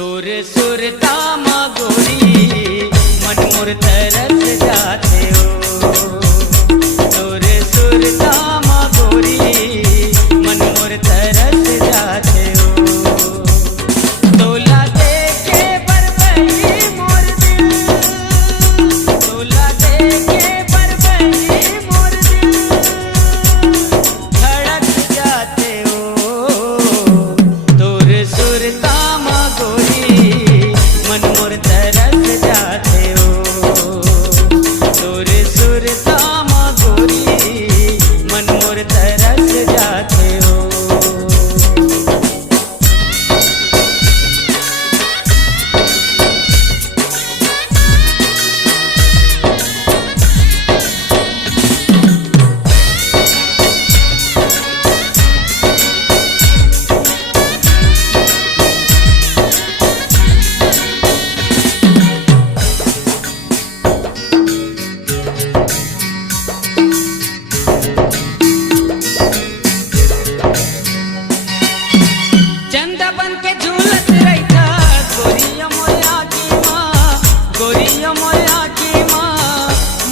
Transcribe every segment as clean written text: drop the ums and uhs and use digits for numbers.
तोर सुरता मा गोरी मन मोर तरस जाते हो। तोर सुरता मा गोरी मन मोर तरस जाते हो। तोला देखे बरबई मोर दिल, तोला देखे बरबई मोर दिल धड़क जाते हो। तोर सुरता मा गोरी मन मोर तरस जाते हो। तोर सुरता मा गोरी मन मोर तरस जाते हो। चंदा बन के झूलत रहिता गोरिया मोया की माँ, गोरिया मोया की माँ।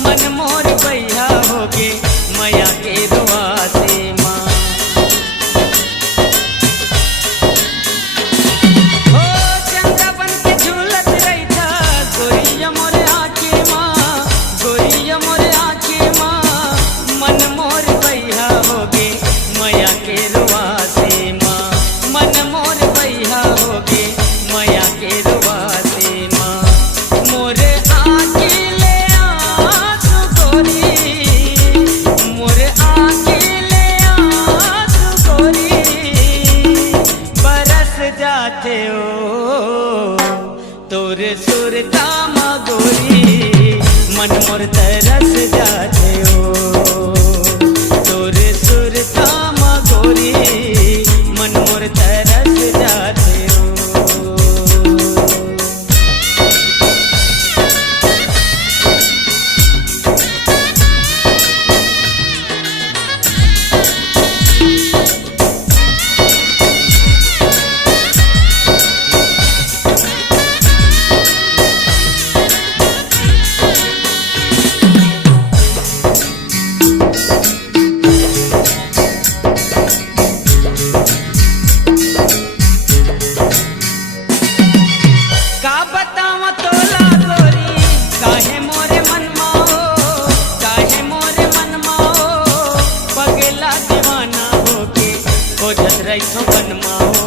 मन मोर बैया होगे मया के रुआ से माँ। हो चंदा बन के झूलत रहिता गोरिया मोया की माँ, गोरिया मोया की माँ। मन मोर बैया होगे मया के रुआ से माँ। मन मोर बैया होगे मया के रुआ से माँ। मोर आँखिले आँसू गोरी, मोर आँखिले आँसू गोरी बरस जाते हो। तोर सुरता मा गोरी मन मोर तरस जाते हो। तोर सुरता मा गोरी मन मोर तरस जाते हो। का बतावा तोला गोरी काहे मोरे मनमा हो, काहे मोरे मनमा हो। पगला दीवाना होके खोजत रहितो कनमा हो।